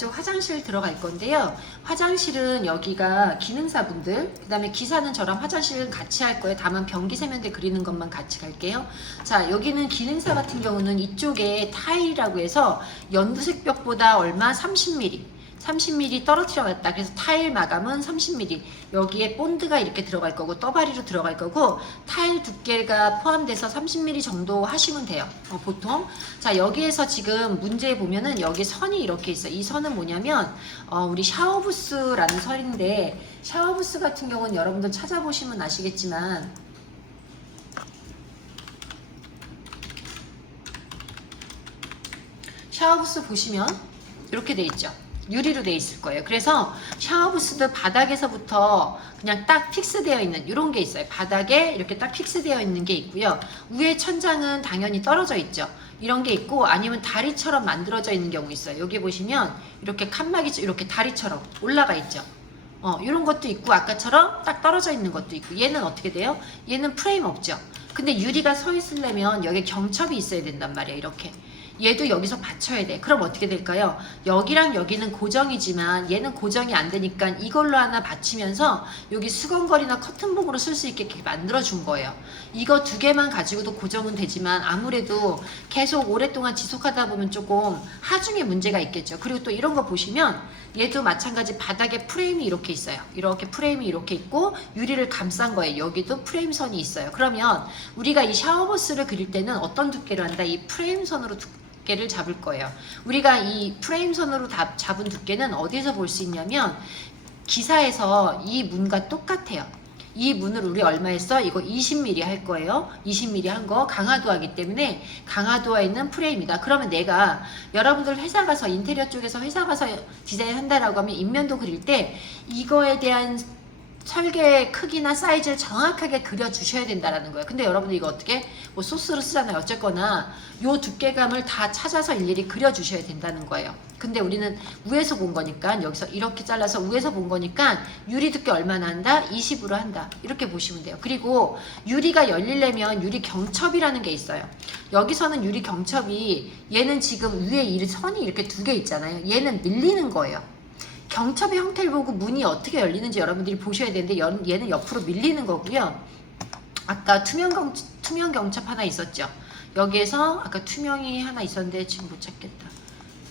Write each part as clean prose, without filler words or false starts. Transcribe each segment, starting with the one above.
안쪽 화장실 들어갈 건데요. 화장실은 여기가 기능사분들, 그 다음에 기사는 저랑 화장실 같이 할 거예요. 다만 변기 세면대 그리는 것만 같이 갈게요. 자, 여기는 기능사 같은 경우는 이쪽에 타일이라고 해서 연두색 벽보다 얼마 30mm 떨어뜨려 갔다. 그래서 타일 마감은 30mm. 여기에 본드가 이렇게 들어갈 거고 떠바리로 들어갈 거고 타일 두께가 포함돼서 30mm 정도 하시면 돼요. 보통. 자, 여기에서 지금 문제 보면은 여기 선이 이렇게 있어요. 이 선은 뭐냐면 우리 샤워부스라는 선인데, 샤워부스 같은 경우는 여러분들 찾아보시면 아시겠지만 샤워부스 보시면 이렇게 돼 있죠. 유리로 돼 있을 거예요. 그래서 샤워부스도 바닥에서부터 그냥 딱 픽스되어 있는 이런 게 있어요. 바닥에 이렇게 딱 픽스되어 있는 게 있고요. 위에 천장은 당연히 떨어져 있죠. 이런 게 있고, 아니면 다리처럼 만들어져 있는 경우 있어요. 여기 보시면 이렇게 칸막이 이렇게 다리처럼 올라가 있죠. 이런 것도 있고, 아까처럼 딱 떨어져 있는 것도 있고. 얘는 어떻게 돼요? 얘는 프레임 없죠. 근데 유리가 서 있으려면 여기 경첩이 있어야 된단 말이에요. 이렇게. 얘도 여기서 받쳐야 돼. 그럼 어떻게 될까요? 여기랑 여기는 고정이지만 얘는 고정이 안 되니까 이걸로 하나 받치면서 여기 수건걸이나 커튼봉으로 쓸 수 있게 이렇게 만들어 준 거예요. 이거 두 개만 가지고도 고정은 되지만 아무래도 계속 오랫동안 지속하다 보면 조금 하중에 문제가 있겠죠. 그리고 또 이런 거 보시면 얘도 마찬가지 바닥에 프레임이 이렇게 있어요. 이렇게 프레임이 이렇게 있고 유리를 감싼 거예요. 여기도 프레임 선이 있어요. 그러면 우리가 이 샤워버스를 그릴 때는 어떤 두께를 한다? 이 프레임 선으로 두께를 잡을 거예요. 우리가 이 프레임 선으로 잡은 두께는 어디서 볼 수 있냐면 기사에서 이 문과 똑같아요. 이 문을 우리 얼마 했어? 이거 20mm 할 거예요. 20mm 한 거 강화도하기 때문에 강화도에 있는 프레임이다. 그러면 내가 여러분들 회사 가서 인테리어 쪽에서 회사 가서 디자인 한다라고 하면 인면도 그릴 때 이거에 대한 설계 크기나 사이즈를 정확하게 그려주셔야 된다라는 거예요. 근데 여러분들 이거 어떻게 뭐 소스로 쓰잖아요. 어쨌거나 요 두께감을 다 찾아서 일일이 그려주셔야 된다는 거예요. 근데 우리는 위에서 본 거니까 여기서 이렇게 잘라서 위에서 본 거니까 유리 두께 얼마나 한다? 20으로 한다. 이렇게 보시면 돼요. 그리고 유리가 열리려면 유리 경첩이라는 게 있어요. 여기서는 유리 경첩이 얘는 지금 위에 이 선이 이렇게 두 개 있잖아요. 얘는 밀리는 거예요. 경첩의 형태를 보고 문이 어떻게 열리는지 여러분들이 보셔야 되는데 얘는 옆으로 밀리는 거고요. 아까 투명 경첩 하나 있었죠. 여기에서 아까 투명이 하나 있었는데 지금 못 찾겠다.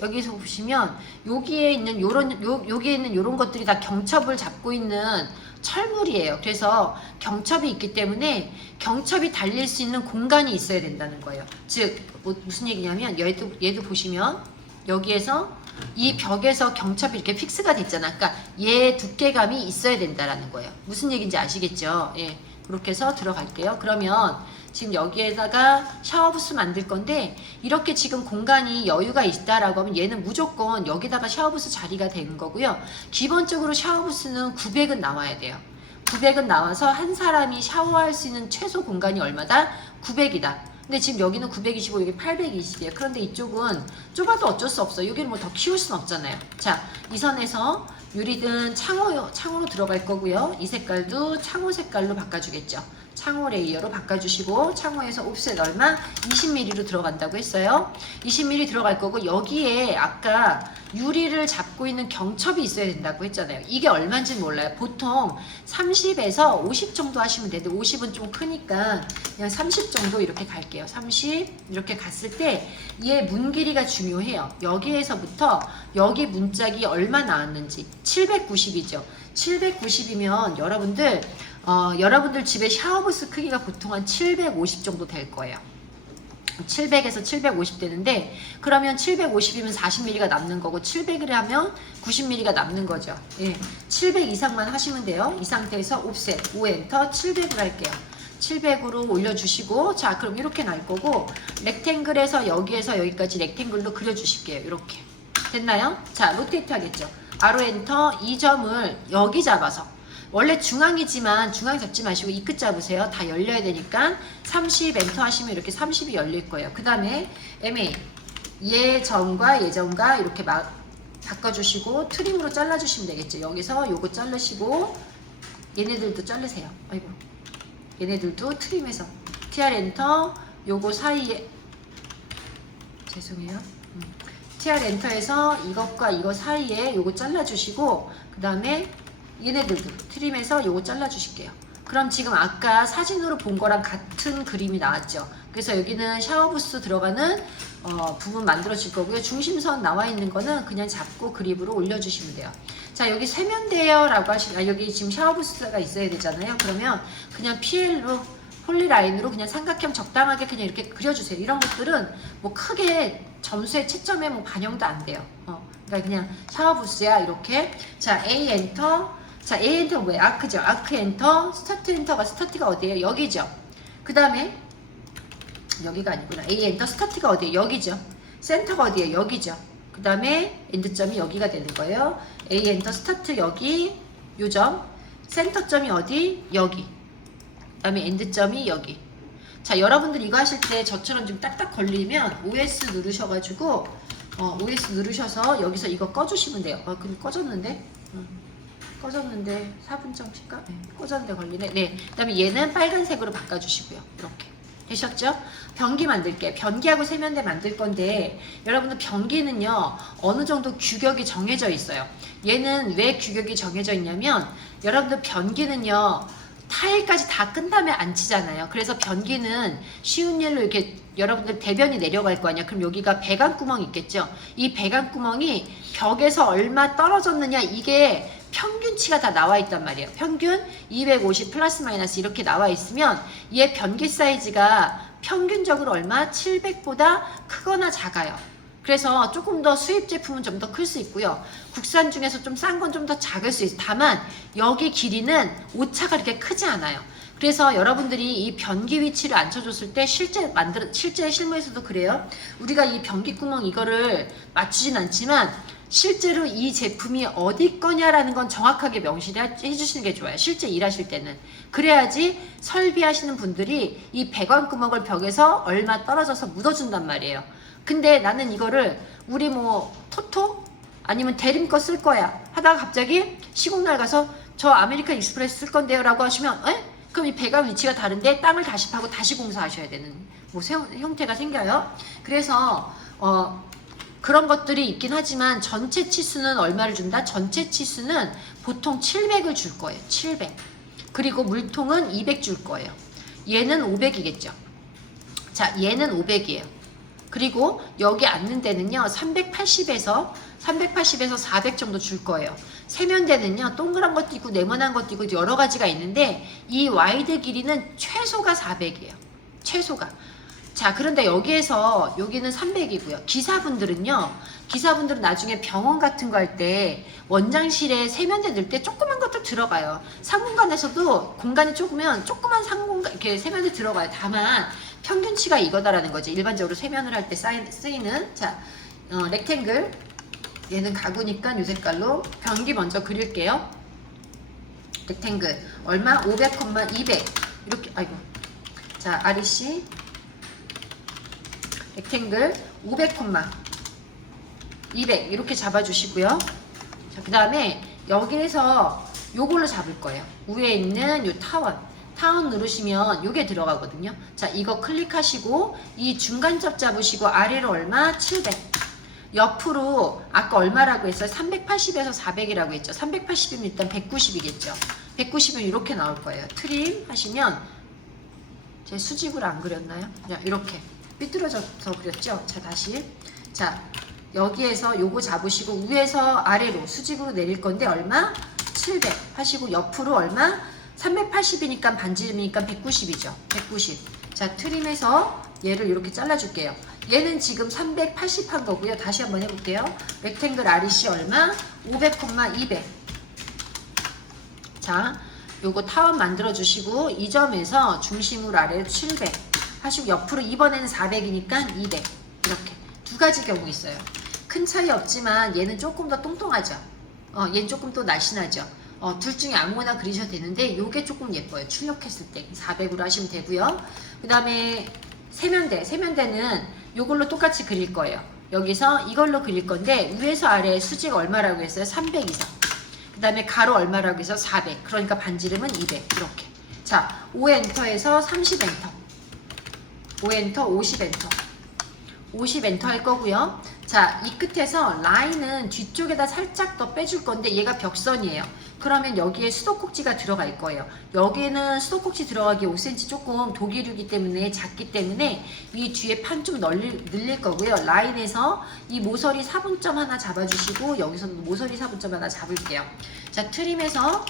여기서 보시면 여기에 있는 여기에 있는 요런 것들이 다 경첩을 잡고 있는 철물이에요. 그래서 경첩이 있기 때문에 경첩이 달릴 수 있는 공간이 있어야 된다는 거예요. 즉 무슨 얘기냐면 얘도 보시면 여기에서 이 벽에서 경첩이 이렇게 픽스가 됐잖아. 그러니까 얘 두께감이 있어야 된다라는 거예요. 무슨 얘기인지 아시겠죠? 예, 그렇게 해서 들어갈게요. 그러면 지금 여기에다가 샤워부스 만들 건데 이렇게 지금 공간이 여유가 있다라고 하면 얘는 무조건 여기다가 샤워부스 자리가 되는 거고요. 기본적으로 샤워부스는 900은 나와야 돼요. 900은 나와서 한 사람이 샤워할 수 있는 최소 공간이 얼마다? 900이다. 근데 지금 여기는 925, 여기 820이에요. 그런데 이쪽은 좁아도 어쩔 수 없어요. 여기를 뭐 더 키울 수는 없잖아요. 자, 이 선에서 유리든 창호로 들어갈 거고요. 이 색깔도 창호 색깔로 바꿔주겠죠. 창호 레이어로 바꿔주시고 창호에서 옵셋 얼마? 20mm로 들어간다고 했어요. 20mm 들어갈 거고 여기에 아까 유리를 잡고 있는 경첩이 있어야 된다고 했잖아요. 이게 얼마인지 몰라요. 보통 30에서 50 정도 하시면 되는데 50은 좀 크니까 그냥 30 정도 이렇게 갈게요. 30 이렇게 갔을 때 얘 문 길이가 중요해요. 여기에서부터 여기 문짝이 얼마 나왔는지 790이죠. 790이면 여러분들 집에 샤워부스 크기가 보통 한 750 정도 될 거예요. 700에서 750 되는데 그러면 750이면 40mm가 남는 거고 700을 하면 90mm가 남는 거죠. 예, 700 이상만 하시면 돼요. 이 상태에서 옵셋 5엔터 700을 할게요. 700으로 올려주시고 자 그럼 이렇게 날 거고 렉탱글에서 여기에서 여기까지 렉탱글로 그려주실게요. 이렇게 됐나요? 자 로테이트 하겠죠. 아로 엔터 이 점을 여기 잡아서 원래 중앙이지만 중앙 잡지 마시고 이 끝 잡으세요. 다 열려야 되니까 30 엔터 하시면 이렇게 30이 열릴 거예요. 그 다음에 MA 얘 점과 얘 점과 이렇게 막 바꿔주시고 트림으로 잘라주시면 되겠죠. 여기서 요거 자르시고 얘네들도 자르세요. 아이고 얘네들도 트림해서 TR 엔터 요거 사이에 죄송해요. TR 엔터에서 이것과 이거 사이에 요거 잘라주시고 그 다음에 얘네들도 트림해서 요거 잘라주실게요. 그럼 지금 아까 사진으로 본 거랑 같은 그림이 나왔죠. 그래서 여기는 샤워부스 들어가는 부분 만들어질 거고요. 중심선 나와 있는 거는 그냥 잡고 그립으로 올려주시면 돼요. 자, 여기 세면대요 라고 여기 지금 샤워부스가 있어야 되잖아요. 그러면 그냥 PL로 폴리라인으로 그냥 삼각형 적당하게 그냥 이렇게 그려주세요. 이런 것들은 뭐 크게 점수의 채점에 뭐 반영도 안 돼요. 그러니까 그냥 샤워부스야 이렇게. 자, A 엔터. 자, A 엔터 뭐예요? 아크죠. 아크 엔터. 스타트 엔터가 스타트가 어디예요? 여기죠. 그 다음에 여기가 아니구나. A 엔터 스타트가 어디예요? 여기죠. 센터가 어디예요? 여기죠. 그 다음에 엔드점이 여기가 되는 거예요. A 엔터 스타트 여기 요점. 센터점이 어디? 여기. 그 다음에 엔드점이 여기. 자, 여러분들 이거 하실 때 저처럼 좀 딱딱 걸리면 OS 누르셔가지고 OS 누르셔서 여기서 이거 꺼주시면 돼요. 근데 꺼졌는데? 꺼졌는데 4분점 칠까? 네, 꺼졌는데 걸리네. 네. 그 다음에 얘는 빨간색으로 바꿔주시고요. 이렇게. 되셨죠? 변기 만들게. 변기하고 세면대 만들 건데 여러분들 변기는요 어느 정도 규격이 정해져 있어요. 얘는 왜 규격이 정해져 있냐면 여러분들 변기는요 타일까지 다 끈 다음에 안 치잖아요. 그래서 변기는 쉬운 일로 이렇게 여러분들 대변이 내려갈 거 아니야. 그럼 여기가 배관구멍이 있겠죠. 이 배관구멍이 벽에서 얼마 떨어졌느냐 이게 평균치가 다 나와 있단 말이에요. 평균 250 플러스 마이너스 이렇게 나와 있으면 얘 변기 사이즈가 평균적으로 얼마? 700보다 크거나 작아요. 그래서 조금 더 수입 제품은 좀 더 클 수 있고요. 국산 중에서 좀 싼 건 좀 더 작을 수 있어요. 다만 여기 길이는 오차가 그렇게 크지 않아요. 그래서 여러분들이 이 변기 위치를 앉혀줬을 때 실제 실무에서도 그래요. 우리가 이 변기 구멍 이거를 맞추진 않지만 실제로 이 제품이 어디 거냐라는 건 정확하게 명시해 주시는 게 좋아요. 실제 일하실 때는. 그래야지 설비하시는 분들이 이 배관구멍을 벽에서 얼마 떨어져서 묻어준단 말이에요. 근데 나는 이거를 우리 뭐 토토? 아니면 대림 거 쓸 거야 하다가 갑자기 시공날 가서 저 아메리칸 익스프레스 쓸 건데요 라고 하시면 에? 그럼 이 배관 위치가 다른데 땅을 다시 파고 다시 공사하셔야 되는 뭐 형태가 생겨요. 그래서 그런 것들이 있긴 하지만 전체 치수는 얼마를 준다? 전체 치수는 보통 700을 줄 거예요. 700. 그리고 물통은 200 줄 거예요. 얘는 500이겠죠. 자, 얘는 500이에요. 그리고 여기 앉는 데는요 380에서 400 정도 줄 거예요. 세면대는요 동그란 것도 있고 네모난 것도 있고 여러 가지가 있는데 이 와이드 길이는 최소가 400이에요. 최소가. 자, 그런데 여기에서 여기는 300이고요. 기사분들은 나중에 병원 같은 거 할 때 원장실에 세면대 넣을 때 조그만 것도 들어가요. 상공간에서도 공간이 좁으면 조그만 상공간 이렇게 세면대 들어가요. 다만 평균치가 이거다라는 거지. 일반적으로 세면을 할 때 쓰이는. 자, 렉탱글. 얘는 가구니까 요 색깔로 변기 먼저 그릴게요. 렉탱글 얼마? 500,200 이렇게. 아이고. 자, REC 렉탱글 500,200 이렇게 잡아주시고요. 자, 그 다음에 여기에서 요걸로 잡을 거예요. 위에 있는 요 타원 누르시면 요게 들어가거든요. 자, 이거 클릭하시고 이 중간접 잡으시고 아래로 얼마? 700. 옆으로 아까 얼마라고 했어요? 380에서 400이라고 했죠. 380이면 일단 190이겠죠. 190이면 이렇게 나올 거예요. 트림 하시면 제 수직으로 안 그렸나요? 자, 이렇게 삐뚤어져서 그렸죠. 자, 다시. 자, 여기에서 요거 잡으시고 위에서 아래로 수직으로 내릴 건데 얼마? 700 하시고 옆으로 얼마? 380이니까 반지름이니까 190이죠. 190. 자, 트림해서 얘를 이렇게 잘라줄게요. 얘는 지금 380 한 거고요. 다시 한번 해볼게요. 렉탱글 REC 얼마? 500,200. 자, 요거 타원 만들어 주시고 이 점에서 중심으로 아래로 700 하시고 옆으로 이번에는 400이니까 200 이렇게 두 가지 경우 있어요. 큰 차이 없지만 얘는 조금 더 똥똥하죠. 얘는 조금 또 날씬하죠. 둘 중에 아무거나 그리셔도 되는데 요게 조금 예뻐요. 출력했을 때 400으로 하시면 되고요. 그 다음에 세면대는 요걸로 똑같이 그릴 거예요. 여기서 이걸로 그릴 건데 위에서 아래 수직 얼마라고 했어요? 300 이상. 그 다음에 가로 얼마라고 해서 400. 그러니까 반지름은 200 이렇게. 자, 5엔터에서 30엔터 5엔터 50엔터 50엔터 할 거고요. 자, 이 끝에서 라인은 뒤쪽에다 살짝 더 빼줄 건데 얘가 벽선이에요. 그러면 여기에 수도꼭지가 들어갈 거예요. 여기에는 수도꼭지 들어가기 5cm 조금 독이류기 때문에 작기 때문에 이 뒤에 판 좀 늘릴 거고요. 라인에서 이 모서리 4분점 하나 잡아주시고 여기서도 모서리 4분점 하나 잡을게요. 자, 트림에서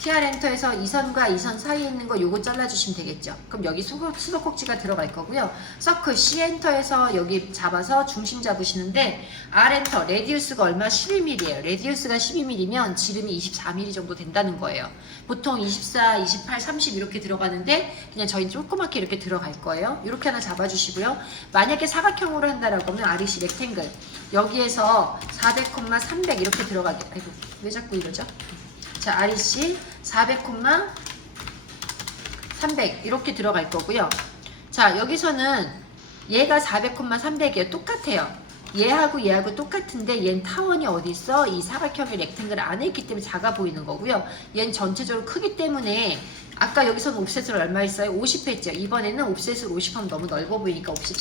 TR엔터에서 이 선과 이 선 사이에 있는 거 요거 잘라주시면 되겠죠. 그럼 여기 수도꼭지가 들어갈 거고요. 서클 C엔터에서 여기 잡아서 중심 잡으시는데 R엔터 레디우스가 얼마? 12mm예요. 레디우스가 12mm면 지름이 24mm 정도 된다는 거예요. 보통 24, 28, 30 이렇게 들어가는데 그냥 저희 조그맣게 이렇게 들어갈 거예요. 이렇게 하나 잡아주시고요. 만약에 사각형으로 한다라고 하면 REC 렉탱글 여기에서 400,300 이렇게 들어가게. 아이고 왜 자꾸 이러죠? 자, REC 400,300 이렇게 들어갈 거고요. 자, 여기서는 얘가 400,300이에요. 똑같아요. 얘하고 똑같은데 얘는 타원이 어디 있어? 이 사각형의 렉탱글 안에 있기 때문에 작아 보이는 거고요. 얘는 전체적으로 크기 때문에 아까 여기서는 옵셋을 얼마 했어요? 50 했죠. 이번에는 옵셋을 50 하면 너무 넓어 보이니까 옵셋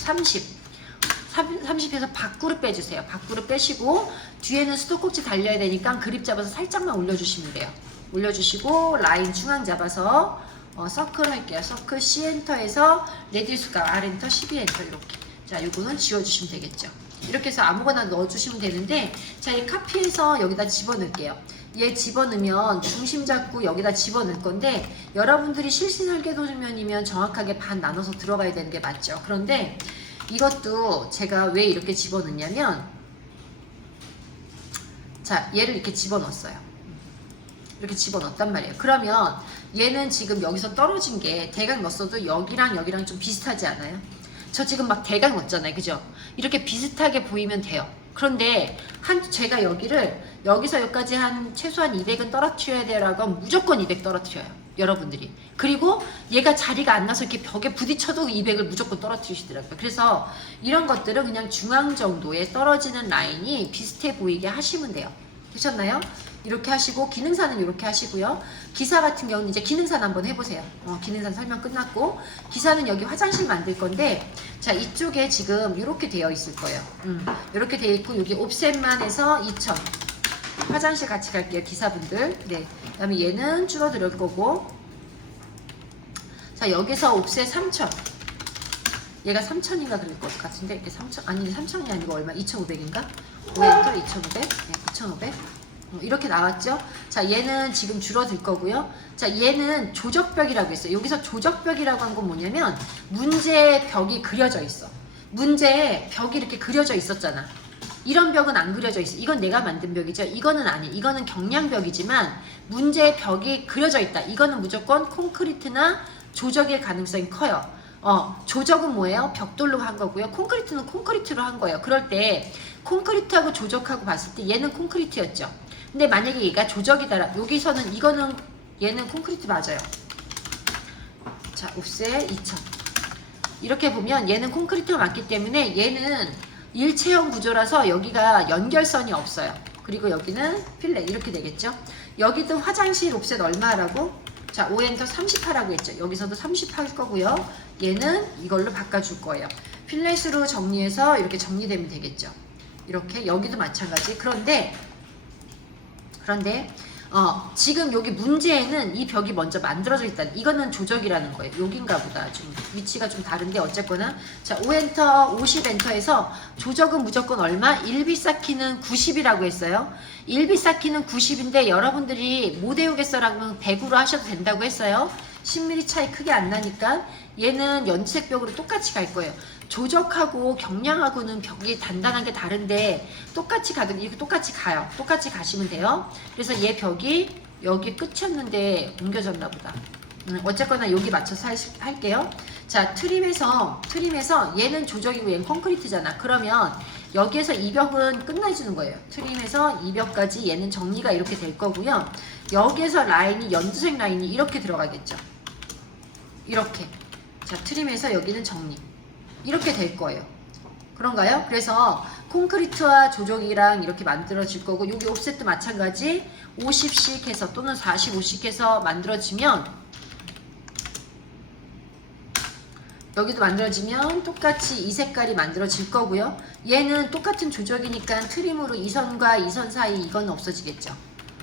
30에서 밖으로 빼주세요. 밖으로 빼시고 뒤에는 수도꼭지 달려야 되니까 그립 잡아서 살짝만 올려주시면 돼요. 올려주시고 라인 중앙 잡아서 서클 할게요. 서클 C엔터에서 레디우스가 R엔터 12엔터 이렇게. 자, 요거는 지워주시면 되겠죠. 이렇게 해서 아무거나 넣어주시면 되는데 자, 이 카피해서 여기다 집어넣을게요. 얘 집어넣으면 중심 잡고 여기다 집어넣을 건데 여러분들이 실시설계도면이면 정확하게 반 나눠서 들어가야 되는 게 맞죠. 그런데 이것도 제가 왜 이렇게 집어넣냐면 자, 얘를 이렇게 집어넣었어요. 이렇게 집어넣었단 말이에요. 그러면 얘는 지금 여기서 떨어진 게 대각 넣었어도 여기랑 좀 비슷하지 않아요? 저 지금 막 대각 넣었잖아요. 그죠? 이렇게 비슷하게 보이면 돼요. 그런데 제가 여기서 여기까지 한 최소한 200은 떨어뜨려야 돼라고 하면 무조건 200 떨어뜨려요. 여러분들이. 그리고 얘가 자리가 안 나서 이렇게 벽에 부딪혀도 200을 무조건 떨어뜨리시더라고요. 그래서 이런 것들은 그냥 중앙 정도에 떨어지는 라인이 비슷해 보이게 하시면 돼요. 되셨나요? 이렇게 하시고 기능사는 이렇게 하시고요. 기사 같은 경우는 이제 기능사는 한번 해보세요. 기능사 설명 끝났고 기사는 여기 화장실 만들 건데 자, 이쪽에 지금 이렇게 되어 있을 거예요. 이렇게 되어 있고 여기 옵셋만 해서 2000 화장실 같이 갈게요. 기사분들. 네. 그 다음에 얘는 줄어들 거고 자, 여기서 옵셋 3000 얘가 3000인가 그럴 것 같은데 이게 3000 아니 3000이 아니고 얼마 2500인가 5엔터 2500 네, 9500 이렇게 나왔죠. 자, 얘는 지금 줄어들 거고요. 자, 얘는 조적벽이라고 했어요. 여기서 조적벽이라고 한 건 뭐냐면 문제의 벽이 그려져 있어. 문제의 벽이 이렇게 그려져 있었잖아. 이런 벽은 안 그려져 있어. 이건 내가 만든 벽이죠. 이거는 아니. 이거는 경량벽이지만 문제의 벽이 그려져 있다. 이거는 무조건 콘크리트나 조적일 가능성이 커요. 조적은 뭐예요? 벽돌로 한 거고요. 콘크리트는 콘크리트로 한 거예요. 그럴 때 콘크리트하고 조적하고 봤을 때 얘는 콘크리트였죠. 근데 만약에 얘가 조적이다. 여기서는 얘는 콘크리트 맞아요. 자, 옵셋 2000. 이렇게 보면 얘는 콘크리트가 맞기 때문에 얘는 일체형 구조라서 여기가 연결선이 없어요. 그리고 여기는 필렛 이렇게 되겠죠. 여기도 화장실 옵셋 얼마라고? 자, 5엔터 30하라고 했죠. 여기서도 30 할 거고요. 얘는 이걸로 바꿔줄 거예요. 필렛으로 정리해서 이렇게 정리되면 되겠죠. 이렇게 여기도 마찬가지. 그런데 지금 여기 문제에는 이 벽이 먼저 만들어져 있다. 이거는 조적이라는 거예요. 여긴가 보다. 좀 위치가 좀 다른데 어쨌거나 자, 5엔터 50엔터에서 조적은 무조건 얼마? 1비 쌓기는 90이라고 했어요. 1비 쌓기는 90인데 여러분들이 못 외우겠어라고 하면 100으로 하셔도 된다고 했어요. 10mm 차이 크게 안 나니까 얘는 연색 벽으로 똑같이 갈 거예요. 조적하고 경량하고는 벽이 단단한 게 다른데 똑같이 가든 이렇게 똑같이 가요. 똑같이 가시면 돼요. 그래서 얘 벽이 여기 끝이었는데 옮겨졌나 보다. 어쨌거나 여기 맞춰서 할게요. 자, 트림에서 얘는 조적이고 얘는 콘크리트잖아. 그러면 여기에서 이 벽은 끝내주는 거예요. 트림에서 이 벽까지 얘는 정리가 이렇게 될 거고요. 여기에서 라인이 연두색 라인이 이렇게 들어가겠죠. 이렇게. 자, 트림에서 여기는 정리. 이렇게 될 거예요. 그런가요? 그래서 콘크리트와 조적이랑 이렇게 만들어질 거고 여기 옵셋도 마찬가지 50씩 해서 또는 45씩 해서 만들어지면 여기도 만들어지면 똑같이 이 색깔이 만들어질 거고요. 얘는 똑같은 조적이니까 트림으로 이 선과 이 선 사이 이건 없어지겠죠.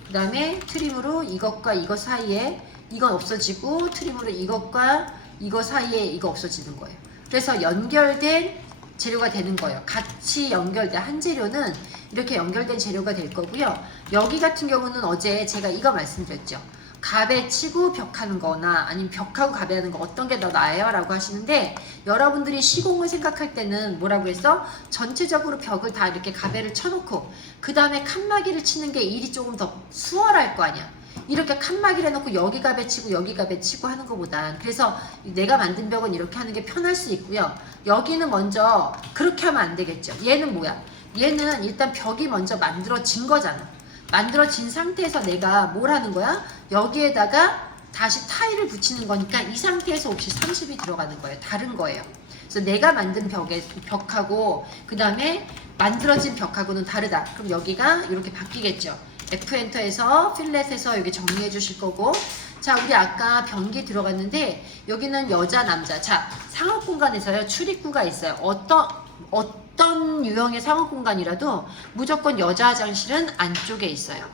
그 다음에 트림으로 이것과 이것 사이에 이건 없어지고 트림으로 이것과 이거 사이에 이거 없어지는 거예요. 그래서 연결된 재료가 되는 거예요. 같이 연결된 한 재료는 이렇게 연결된 재료가 될 거고요. 여기 같은 경우는 어제 제가 이거 말씀드렸죠. 갑에 치고 벽하는 거나 아니면 벽하고 갑에 하는 거 어떤 게 더 나아요? 라고 하시는데 여러분들이 시공을 생각할 때는 뭐라고 했어? 전체적으로 벽을 다 이렇게 가베를 쳐놓고 그 다음에 칸막이를 치는 게 일이 조금 더 수월할 거 아니야. 이렇게 칸막이를 해놓고 여기 가베 치고 여기 가베 치고 하는 것보단 그래서 내가 만든 벽은 이렇게 하는 게 편할 수 있고요. 여기는 먼저 그렇게 하면 안 되겠죠. 얘는 뭐야? 얘는 일단 벽이 먼저 만들어진 거잖아. 만들어진 상태에서 내가 뭘 하는 거야? 여기에다가 다시 타일을 붙이는 거니까 이 상태에서 혹시 30이 들어가는 거예요. 다른 거예요. 그래서 내가 만든 벽하고 그 다음에 만들어진 벽하고는 다르다. 그럼 여기가 이렇게 바뀌겠죠. F엔터에서 필렛에서 여기 정리해 주실 거고 자 우리 아까 변기 들어갔는데 여기는 여자 남자 자 상업 공간에서요 출입구가 있어요. 어떤 유형의 상업 공간이라도 무조건 여자 화장실은 안쪽에 있어요.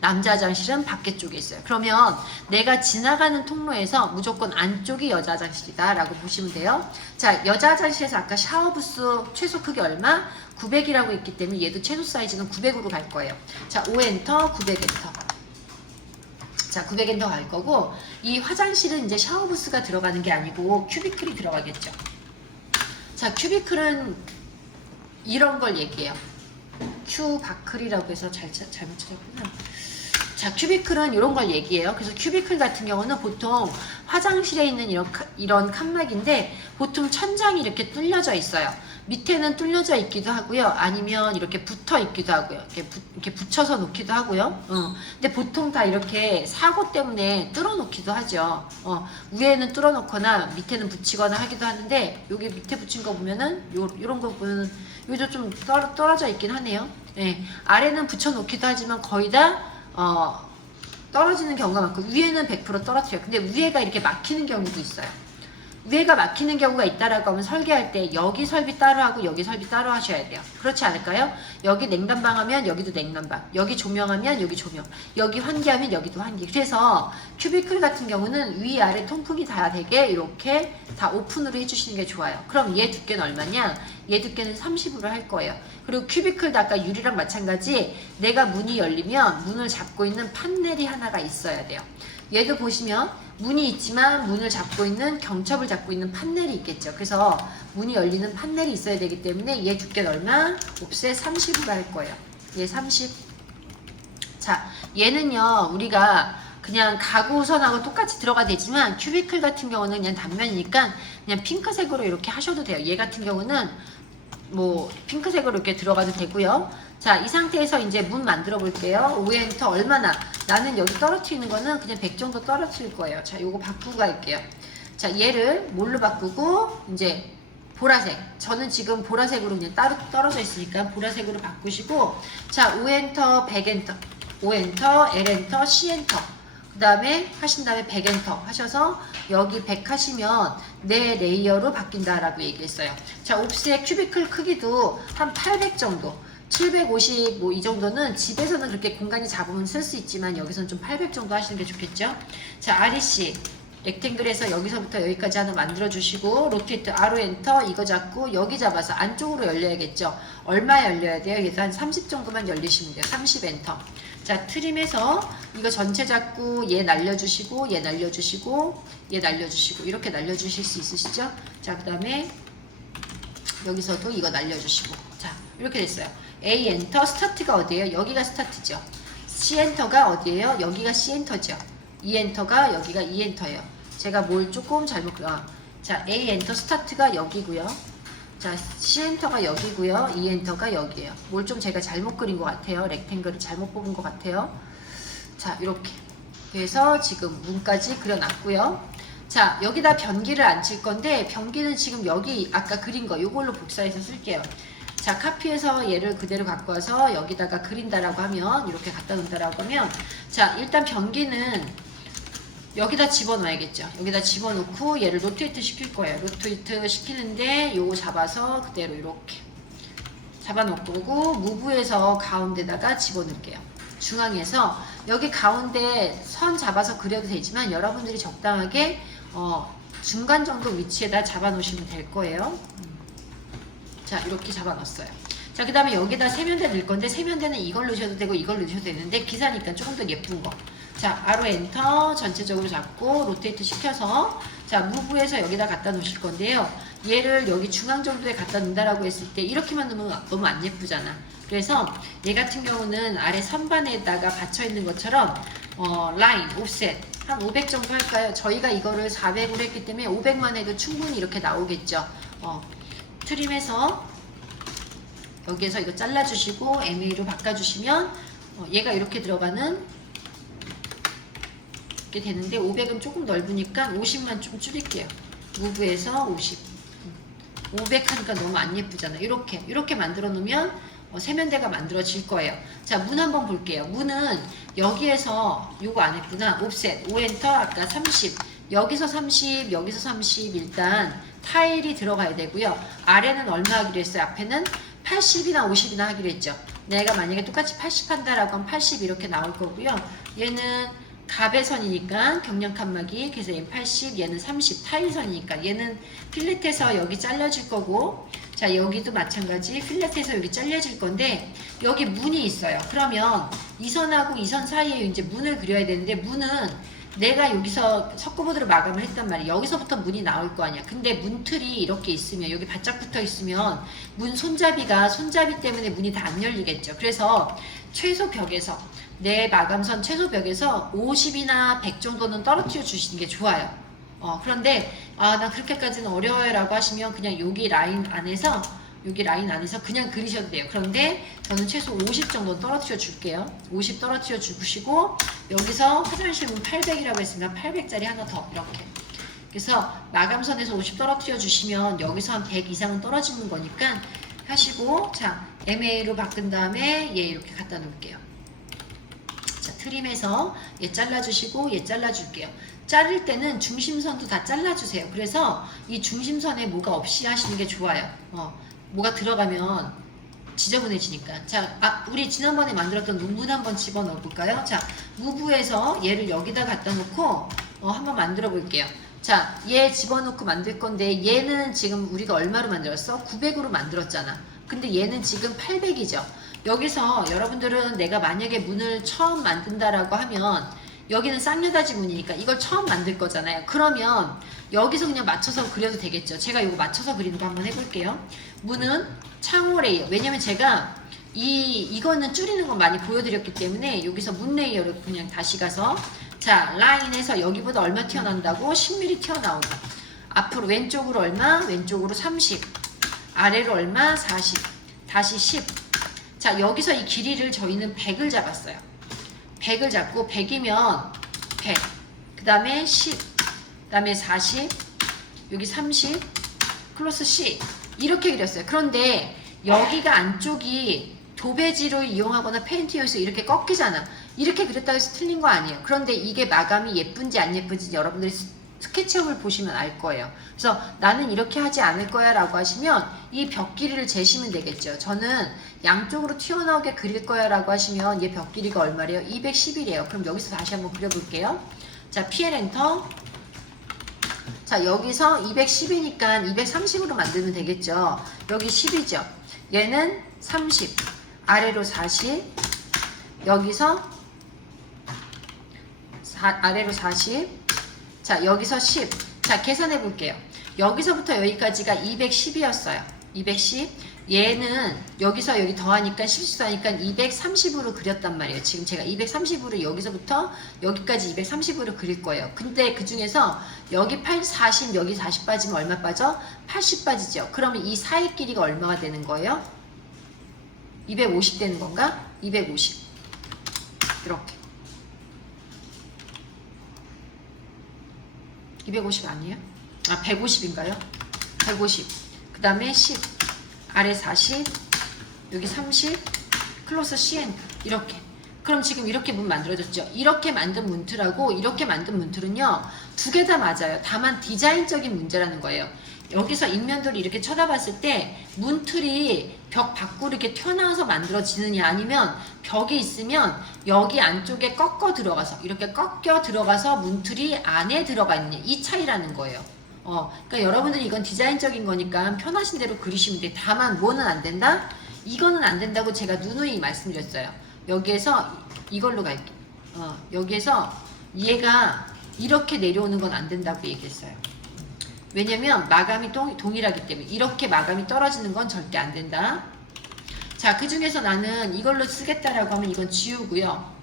남자 화장실은 밖에 쪽에 있어요. 그러면 내가 지나가는 통로에서 무조건 안쪽이 여자 화장실이다 라고 보시면 돼요. 자 여자 화장실에서 아까 샤워부스 최소 크기 얼마? 900이라고 있기 때문에 얘도 최소 사이즈는 900으로 갈 거예요. 자 5엔터 900엔터 자 900엔터 갈 거고 이 화장실은 이제 샤워부스가 들어가는 게 아니고 큐비클이 들어가겠죠. 자 큐비클은 이런 걸 얘기해요. 큐바클이라고 해서 잘못 찾았구나. 자 큐비클은 이런 걸 얘기해요. 그래서 큐비클 같은 경우는 보통 화장실에 있는 이런 칸막인데 보통 천장이 이렇게 뚫려져 있어요. 밑에는 뚫려져 있기도 하고요. 아니면 이렇게 붙어 있기도 하고요. 이렇게 붙여서 놓기도 하고요. 근데 보통 다 이렇게 사고 때문에 뚫어 놓기도 하죠. 위에는 뚫어 놓거나 밑에는 붙이거나 하기도 하는데 여기 밑에 붙인 거 보면은 요런 거 보면은 여기도 좀 떨어져 있긴 하네요. 예, 아래는 붙여 놓기도 하지만 거의 다 떨어지는 경우가 많고 위에는 100% 떨어뜨려요. 근데 위에가 이렇게 막히는 경우도 있어요. 위에가 막히는 경우가 있다라고 하면 설계할 때 여기 설비 따로 하고 여기 설비 따로 하셔야 돼요. 그렇지 않을까요? 여기 냉난방 하면 여기도 냉난방, 여기 조명하면 여기 조명, 여기 환기하면 여기도 환기. 그래서 큐비클 같은 경우는 위아래 통풍이 다 되게 이렇게 다 오픈으로 해주시는 게 좋아요. 그럼 얘 두께는 얼마냐? 얘 두께는 30으로 할 거예요. 그리고 큐비클도 아까 유리랑 마찬가지 내가 문이 열리면 문을 잡고 있는 판넬이 하나가 있어야 돼요. 얘도 보시면 문이 있지만 문을 잡고 있는 경첩을 잡고 있는 판넬이 있겠죠. 그래서 문이 열리는 판넬이 있어야 되기 때문에 얘 두께는 얼마? 옵셋 30으로 할 거예요. 얘 30. 자, 얘는요 우리가 그냥 가구선하고 똑같이 들어가 되지만 큐비클 같은 경우는 그냥 단면이니까 그냥 핑크색으로 이렇게 하셔도 돼요. 얘 같은 경우는 뭐 핑크색으로 이렇게 들어가도 되고요. 자, 이 상태에서 이제 문 만들어 볼게요. 5엔터 얼마나? 나는 여기 떨어뜨리는 거는 그냥 100 정도 떨어뜨릴 거예요. 자, 요거 바꾸고 갈게요. 자, 얘를 뭘로 바꾸고 이제 보라색. 저는 지금 보라색으로 그냥 따로 떨어져 있으니까 보라색으로 바꾸시고 자, 5엔터, 100엔터, 5엔터, L엔터, C엔터 그 다음에 하신 다음에 100엔터 하셔서 여기 100 하시면 내 레이어로 바뀐다라고 얘기했어요. 자, 옵셋 큐비클 크기도 한 800 정도 750 뭐 이 정도는 집에서는 그렇게 공간이 잡으면 쓸 수 있지만 여기서는 좀 800 정도 하시는 게 좋겠죠. 자, REC 렉탱글에서 여기서부터 여기까지 하나 만들어 주시고 로테이트 아로 엔터 이거 잡고 여기 잡아서 안쪽으로 열려야겠죠. 얼마 열려야 돼요? 얘도 한 30 정도만 열리시면 돼요. 30 엔터. 자, 트림해서 이거 전체 잡고 얘 날려주시고 얘 날려주시고 얘 날려주시고 이렇게 날려주실 수 있으시죠? 자, 그 다음에 여기서도 이거 날려주시고 자, 이렇게 됐어요. A 엔터 스타트가 어디예요? 여기가 스타트죠. C 엔터가 어디예요? 여기가 C 엔터죠. E 엔터가 여기가 E 엔터예요. 제가 뭘 조금 잘못 자, A 엔터 스타트가 여기고요. 자, C 엔터가 여기고요. E 엔터가 여기예요. 뭘 좀 제가 잘못 그린 것 같아요. 렉탱글을 잘못 뽑은 것 같아요. 자, 이렇게 그래서 지금 문까지 그려놨고요. 자, 여기다 변기를 안 칠 건데 변기는 지금 여기 아까 그린 거 이걸로 복사해서 쓸게요. 자, 카피해서 얘를 그대로 갖고 와서 여기다가 그린다라고 하면 이렇게 갖다 놓는다라고 하면 자, 일단 변기는 여기다 집어넣어야겠죠. 여기다 집어넣고 얘를 로테이트 시킬 거예요. 로테이트 시키는데 요거 잡아서 그대로 이렇게 잡아놓고 무브에서 가운데다가 집어넣을게요. 중앙에서 여기 가운데 선 잡아서 그려도 되지만 여러분들이 적당하게 중간 정도 위치에다 잡아 놓으시면 될 거예요. 자, 이렇게 잡아 놨어요. 자, 그 다음에 여기다 세면대 넣을 건데 세면대는 이걸 넣으셔도 되고 이걸 넣으셔도 되는데 기사니까 조금 더 예쁜 거. 자, 바로 엔터 전체적으로 잡고 로테이트 시켜서 자, 무브에서 여기다 갖다 놓으실 건데요. 얘를 여기 중앙 정도에 갖다 놓는다라고 했을 때 이렇게만 놓으면 너무 안 예쁘잖아. 그래서 얘 같은 경우는 아래 선반에다가 받쳐 있는 것처럼 라인, 옵셋 한 500 정도 할까요? 저희가 이거를 400으로 했기 때문에 500만 해도 충분히 이렇게 나오겠죠. 트림해서 여기에서 이거 잘라주시고 MA로 바꿔주시면 얘가 이렇게 들어가는 게 되는데 500은 조금 넓으니까 50만 좀 줄일게요. 무브에서 50. 500 하니까 너무 안 예쁘잖아. 이렇게 만들어 놓으면 세면대가 만들어질 거예요. 자, 문 한번 볼게요. 문은 여기에서 요거 안 했구나. 옵셋 5엔터 아까 30 여기서 30 여기서 30 일단 타일이 들어가야 되고요. 아래는 얼마 하기로 했어요? 앞에는 80이나 50이나 하기로 했죠. 내가 만약에 똑같이 80 한다라고 하면 80 이렇게 나올 거고요. 얘는 갑의선이니까 경량 칸막이 그래서 얘는 80 얘는 30 타일선이니까 얘는 필렛에서 여기 잘라줄 거고 자 여기도 마찬가지 필렛에서 여기 잘려질 건데 여기 문이 있어요. 그러면 이 선하고 이 선 사이에 이제 문을 그려야 되는데 문은 내가 여기서 석고보드로 마감을 했단 말이야. 여기서부터 문이 나올 거 아니야. 근데 문틀이 이렇게 있으면 여기 바짝 붙어 있으면 문 손잡이 때문에 문이 다 안 열리겠죠. 그래서 최소 벽에서 내 마감선 최소 벽에서 50이나 100 정도는 떨어뜨려 주시는 게 좋아요. 그런데 나 그렇게까지는 어려워요 라고 하시면 그냥 여기 라인 안에서 그냥 그리셔도 돼요. 그런데 저는 최소 50 정도 떨어뜨려 줄게요. 50 떨어뜨려 주시고 여기서 화장실 문 800이라고 했으니까 800짜리 하나 더 이렇게. 그래서 마감선에서 50 떨어뜨려 주시면 여기서 한 100 이상은 떨어지는 거니까 하시고 자 MA로 바꾼 다음에 얘 이렇게 갖다 놓을게요. 자 트림해서 얘 잘라주시고 얘 잘라줄게요. 자를 때는 중심선도 다 잘라주세요. 그래서 이 중심선에 뭐가 없이 하시는 게 좋아요. 뭐가 들어가면 지저분해지니까. 자, 우리 지난번에 만들었던 문 한번 집어넣어 볼까요? 자, 무브에서 얘를 여기다 갖다 놓고 한번 만들어 볼게요. 자, 얘 집어넣고 만들 건데 얘는 지금 우리가 얼마로 만들었어? 900으로 만들었잖아. 근데 얘는 지금 800이죠. 여기서 여러분들은 내가 만약에 문을 처음 만든다라고 하면 여기는 쌍여다지 문이니까 이걸 처음 만들 거잖아요. 그러면 여기서 그냥 맞춰서 그려도 되겠죠. 제가 이거 맞춰서 그리는 거 한번 해볼게요. 문은 창호 레이어. 왜냐면 제가 이거는 줄이는 거 많이 보여드렸기 때문에 여기서 문 레이어를 그냥 다시 가서 자 라인에서 여기보다 얼마 튀어나온다고? 10mm 튀어나오고 앞으로 왼쪽으로 얼마? 왼쪽으로 30 아래로 얼마? 40 다시 10 자 여기서 이 길이를 저희는 100을 잡았어요. 100을 잡고 100이면 100 그 다음에 10 그 다음에 40 여기 30 플러스 10 이렇게 그렸어요. 그런데 여기가 안쪽이 도배지를 이용하거나 페인트용해서 이렇게 꺾이잖아. 이렇게 그렸다고 해서 틀린 거 아니에요. 그런데 이게 마감이 예쁜지 안 예쁜지 여러분들이 스케치업을 보시면 알 거예요. 그래서 나는 이렇게 하지 않을 거야 라고 하시면 이 벽 길이를 재시면 되겠죠. 저는 양쪽으로 튀어나오게 그릴 거야 라고 하시면 얘 벽 길이가 얼마래요? 211이에요. 그럼 여기서 다시 한번 그려볼게요. 자, PL 엔터. 자, 여기서 210이니까 230으로 만들면 되겠죠. 여기 10이죠. 얘는 30, 아래로 40, 여기서 아래로 40, 자, 여기서 10. 자, 계산해 볼게요. 여기서부터 여기까지가 210이었어요. 210. 얘는 여기서 여기 더하니까 10씩 더하니까 230으로 그렸단 말이에요. 지금 제가 230으로 여기서부터 여기까지 230으로 그릴 거예요. 근데 그 중에서 여기 40, 여기 40 빠지면 얼마 빠져? 80 빠지죠. 그러면 이 사이 길이가 얼마가 되는 거예요? 250 되는 건가? 250. 이렇게. 250 아니에요? 150인가요? 150. 그 다음에 10. 아래 40. 여기 30. 클로스 CN. 이렇게. 그럼 지금 이렇게 문 만들어졌죠. 이렇게 만든 문틀하고 이렇게 만든 문틀은요, 두 개 다 맞아요. 다만 디자인적인 문제라는 거예요. 여기서 인면도를 이렇게 쳐다봤을 때 문틀이 벽 밖으로 이렇게 튀어나와서 만들어지느냐, 아니면 벽이 있으면 여기 안쪽에 꺾어 들어가서 이렇게 꺾여 들어가서 문틀이 안에 들어가 있느냐, 이 차이라는 거예요. 그러니까 여러분들이 이건 디자인적인 거니까 편하신 대로 그리시면 돼. 다만 뭐는 안 된다? 이거는 안 된다고 제가 누누이 말씀드렸어요. 여기에서 이걸로 갈게. 여기에서 얘가 이렇게 내려오는 건 안 된다고 얘기했어요. 왜냐면 마감이 동일하기 때문에. 이렇게 마감이 떨어지는 건 절대 안 된다. 자, 그 중에서 나는 이걸로 쓰겠다라고 하면 이건 지우고요.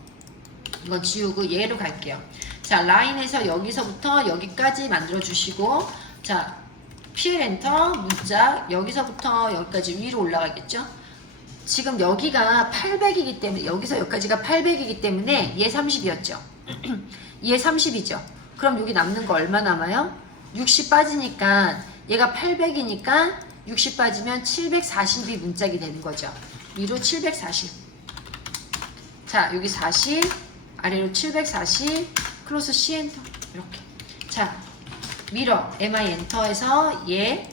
이건 지우고 얘로 갈게요. 자, 라인에서 여기서부터 여기까지 만들어 주시고, 자, PL 엔터, 문짝, 여기서부터 여기까지 위로 올라가겠죠? 지금 여기가 800이기 때문에, 여기서 여기까지가 800이기 때문에 얘 30이었죠? 얘 30이죠? 그럼 여기 남는 거 얼마 남아요? 60 빠지니까, 얘가 800이니까 60 빠지면 740이 문짝이 되는 거죠. 위로 740. 자, 여기 40, 아래로 740, 크로스 C 엔터, 이렇게. 자, 미러, MI 엔터에서 얘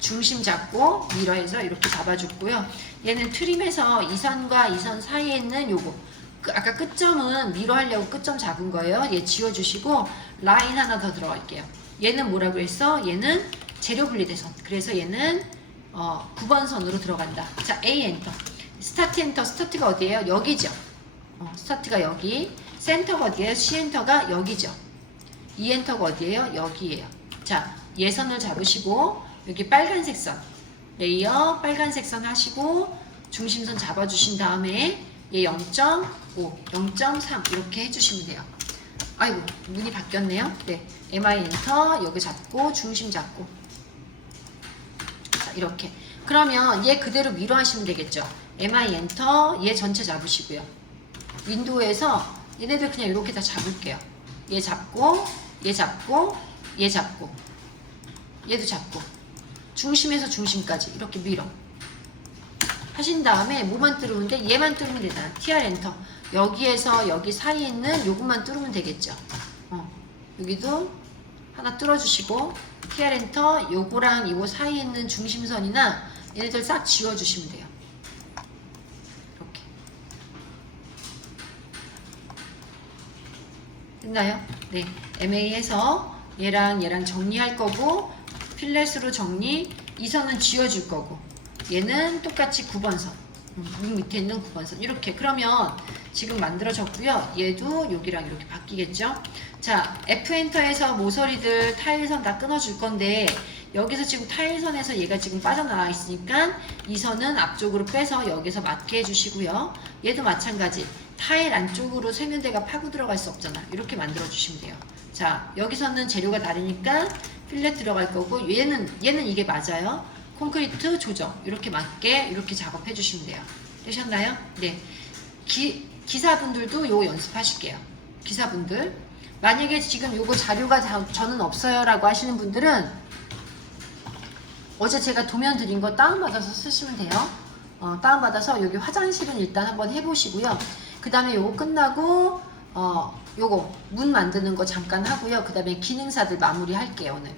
중심 잡고 미러에서 이렇게 잡아줬고요. 얘는 트림에서 이 선과 이 선 사이에 있는 요거, 아까 끝점은 미러 하려고 끝점 잡은 거예요. 얘 지워주시고 라인 하나 더 들어갈게요. 얘는 뭐라고 했어? 얘는 재료 분리대선. 그래서 얘는 9번 선으로 들어간다. 자, A 엔터, 스타트 엔터. 스타트가 어디예요? 여기죠. 스타트가 여기. 센터가 어디예요? C 엔터가 여기죠. E 엔터가 어디예요? 여기예요. 자, 예선을 잡으시고 여기 빨간색 선, 레이어 빨간색 선 하시고 중심선 잡아주신 다음에 얘 0.5, 0.3 이렇게 해주시면 돼요. 아이고, 문이 바뀌었네요. 네, MI 엔터 여기 잡고 중심 잡고, 자, 이렇게. 그러면 얘 그대로 미러 하시면 되겠죠. MI 엔터 얘 전체 잡으시고요. 윈도우에서 얘네들 그냥 이렇게 다 잡을게요. 얘 잡고, 얘 잡고, 얘 잡고, 얘도 잡고, 중심에서 중심까지 이렇게 밀어 하신 다음에 뭐만 뚫으면 돼? 얘만 뚫으면 되잖아. TR 엔터. 여기에서 여기 사이에 있는 요것만 뚫으면 되겠죠. 여기도 하나 뚫어주시고 TR 엔터, 요거랑 요거 사이에 있는 중심선이나 얘네들 싹 지워주시면 돼요. 이렇게. 됐나요? 네. MA에서 얘랑 정리할 거고, 필렛으로 정리, 이 선은 지워줄 거고, 얘는 똑같이 9번 선, 밑에 있는 9번 선, 이렇게. 그러면 지금 만들어졌고요. 얘도 여기랑 이렇게 바뀌겠죠. 자, F 엔터에서 모서리들 타일선 다 끊어줄 건데, 여기서 지금 타일선에서 얘가 지금 빠져나와 있으니까 이 선은 앞쪽으로 빼서 여기서 맞게 해주시고요. 얘도 마찬가지. 타일 안쪽으로 세면대가 파고 들어갈 수 없잖아. 이렇게 만들어 주시면 돼요. 자, 여기서는 재료가 다르니까 필렛 들어갈 거고, 얘는 이게 맞아요. 콘크리트 조정 이렇게 맞게 이렇게 작업해 주시면 돼요. 되셨나요? 네. 기사분들도 요거 연습하실게요. 기사분들 만약에 지금 요거 자료가 저는 없어요 라고 하시는 분들은 어제 제가 도면 드린 거 다운받아서 쓰시면 돼요. 다운받아서 여기 화장실은 일단 한번 해보시고요. 그 다음에 요거 끝나고 요거 문 만드는 거 잠깐 하고요. 그 다음에 기능사들 마무리 할게요 오늘.